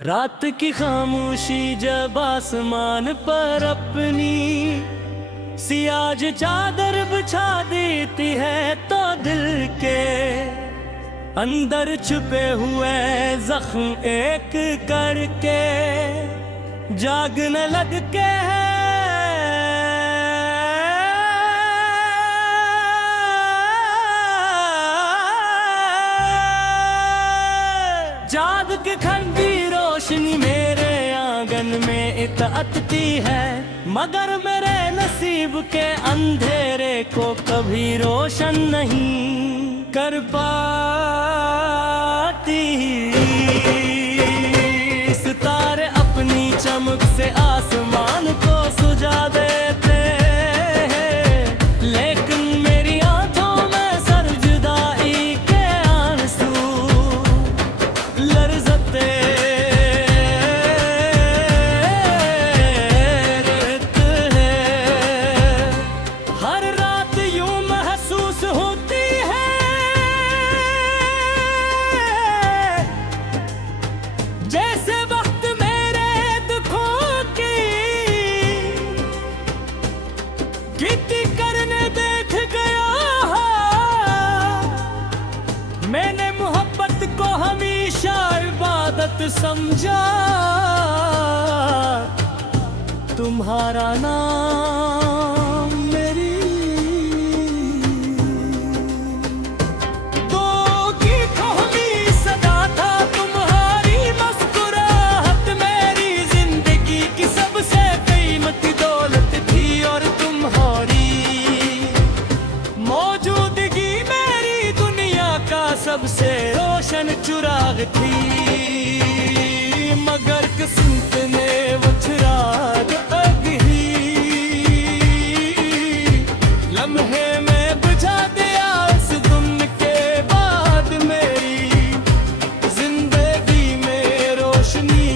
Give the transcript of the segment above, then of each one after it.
रात की खामोशी जब आसमान पर अपनी सियाज चादर बिछा देती है तो दिल के अंदर छुपे हुए जख्म एक करके जागने लगते हैं। जाग के खंडी रोशनी मेरे आंगन में इताअती है, मगर मेरे नसीब के अंधेरे को कभी रोशन नहीं कर पाती। सितारे अपनी चमक से आसमान को सुझा देते हैं, लेकिन मेरी आंखों में सरजुदाई के आंसू लरज़ते रहते हैं। हर रात यूं महसूस होती है जैसे वक्त मेरे दुखों की गिनती करने देख गया है। मैंने मोहब्बत को हमेशा इबादत समझा, तुम्हारा नाम मेरी दो की कहमी सदा था। तुम्हारी मुस्कुराहट मेरी जिंदगी की सबसे कीमती दौलत थी, और तुम्हारी मौजूदगी मेरी दुनिया का सबसे रोशन चिराग थी। मगर किस्मत ने वो चिराग अभी लम्हे में बुझा दिया। इस दिन के बाद मेरी जिंदगी में रोशनी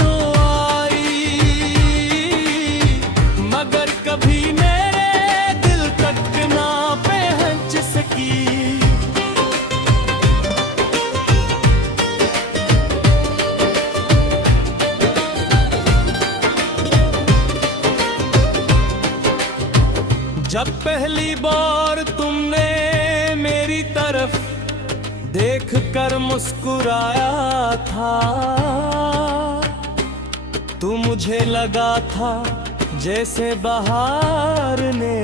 तो आई, मगर कभी मेरे दिल तक ना पहुंच सकी। जब पहली बार तुमने मेरी तरफ देख कर मुस्कुराया था, तो मुझे लगा था जैसे बहार ने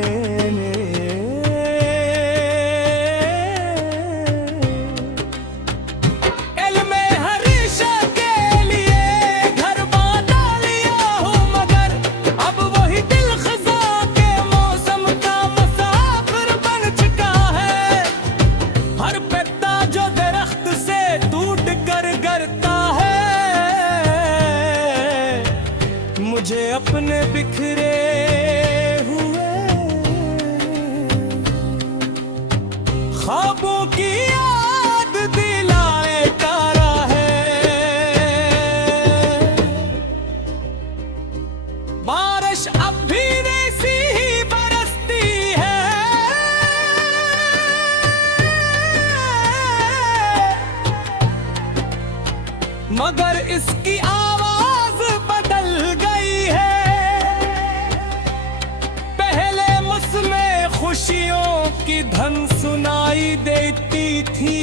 मुझे अपने बिखरे हुए ख्वाबों की याद दिलाए तारा है। बारिश अब भी वैसी ही बरसती है, मगर इसकी आवाज बदल गई है। पहले मुझमें खुशियों की धन सुनाई देती थी,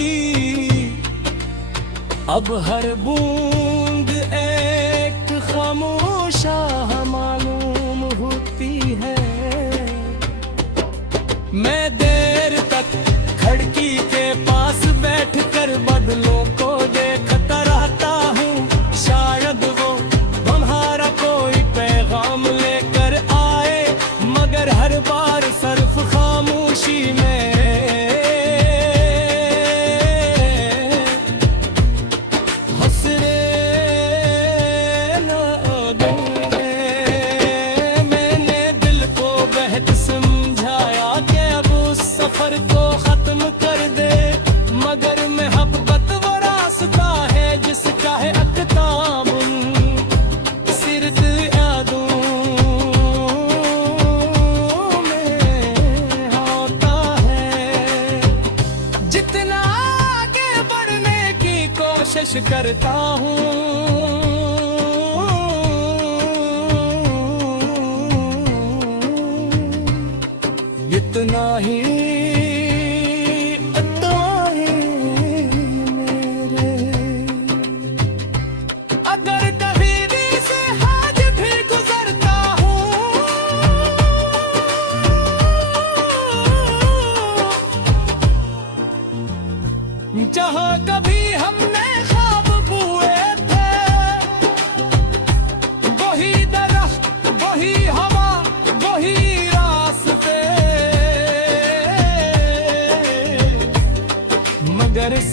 अब हर बूंद एक खामोशा मालूम होती है। मैं देर तक खिड़की के पास बैठकर बदलों को देखता रहता हूँ, शायद वो तुम्हारा कोई पैगाम लेकर आए, मगर हर बार सिर्फ खामोशी में हंसने लगे। मैंने दिल को बेहद समझाया कि अब उस सफर को खत्म कर दे, मगर मोहब्बत वो रास्ता है जिसका है अख्ताम सिर्फ यादों में होता है। जितना आगे बढ़ने की कोशिश करता हूँ,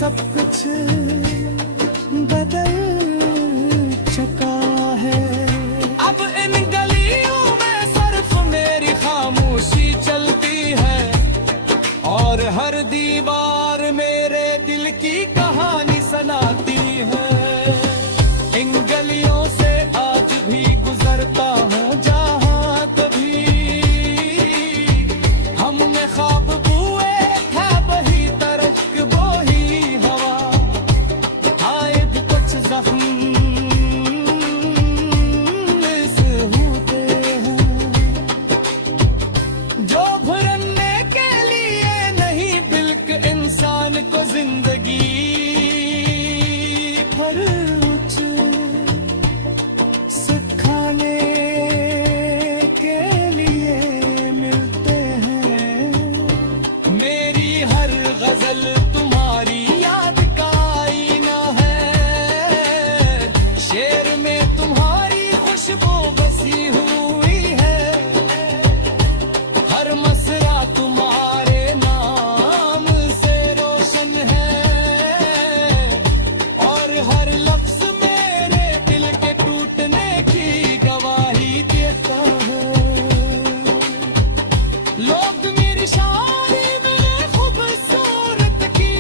सब कुछ बदल चुका है। अब इन गलियों में सिर्फ मेरी खामोशी चलती है और हर दीवार मेरे दिल की कहानी सुनाती है। इन गलियों से आज भी गुजरता हूँ जहाँ कभी हमने ख्वाब बुए था वही तरक वही हवा। आए कुछ जख्म होते हैं जो भरने के लिए नहीं बिल्क इंसान को जिंदगी भर सिखाने के लिए मिलते हैं। मेरी हर गजल तुम्हारी याद का आईना है। शेर में तुम्हारी खुशबू बसी हुई है। हर मसरा तुम्हारे नाम से रोशन है और हर लफ्ज मेरे दिल के टूटने की गवाही देता है। लोग मेरी शायरी में खूबसूरत की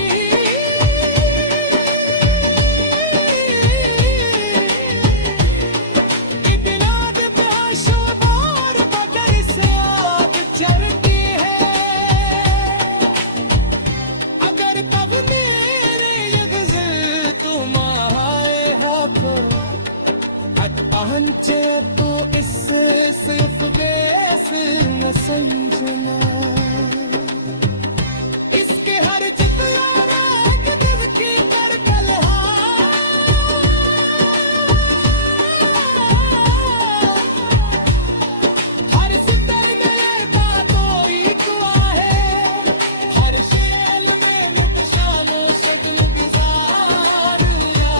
इतनाद पे शोर बदर से आग चढ़ती है। अगर कब मेरे ये गज़ल तुम आए हाथों पहुंचे तो इससे सिर्फ बेस न समझना। इसके हर जितना एक दिल की करकल हर सितर में बातों ही दुआ है। हर शेल में मुतशाम शक्ल गुजार या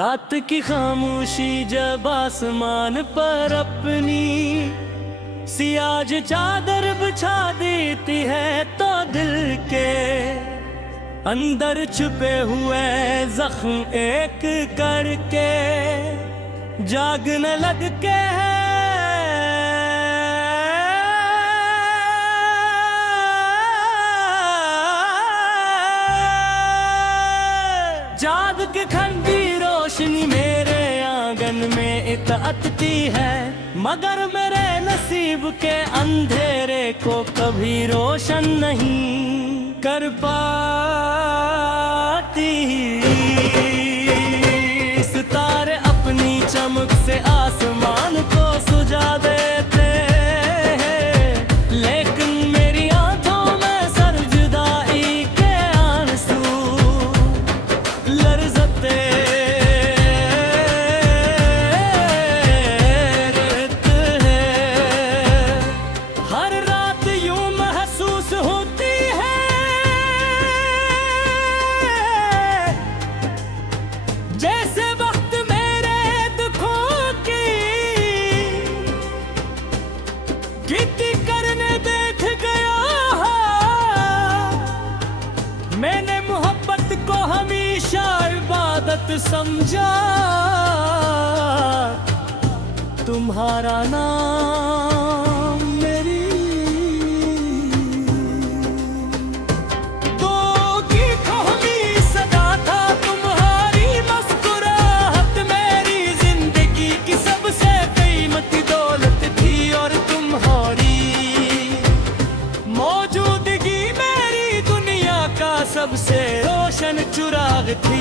रात की खामोशी जब आसमान पर अपनी सियाज चादर बिछा देती है तो दिल के अंदर छुपे हुए जख्म एक करके जागने लगते हैं। जाग के खंडी रोशनी मेरे आंगन में इताअतती है मगर मेरे नसीब के अंधेरे को कभी रोशन नहीं कर पाती। सितारे अपनी चमक से आसमान को सुझा देते हैं लेकिन मेरी आंखों में सरजुदाई के आंसू लरज़ते जैसे वक्त मेरे दुखों की गिनती करने देख गया। मैंने मोहब्बत को हमेशा इबादत समझा। तुम्हारा नाम मेरी सबसे रोशन चुराग थी।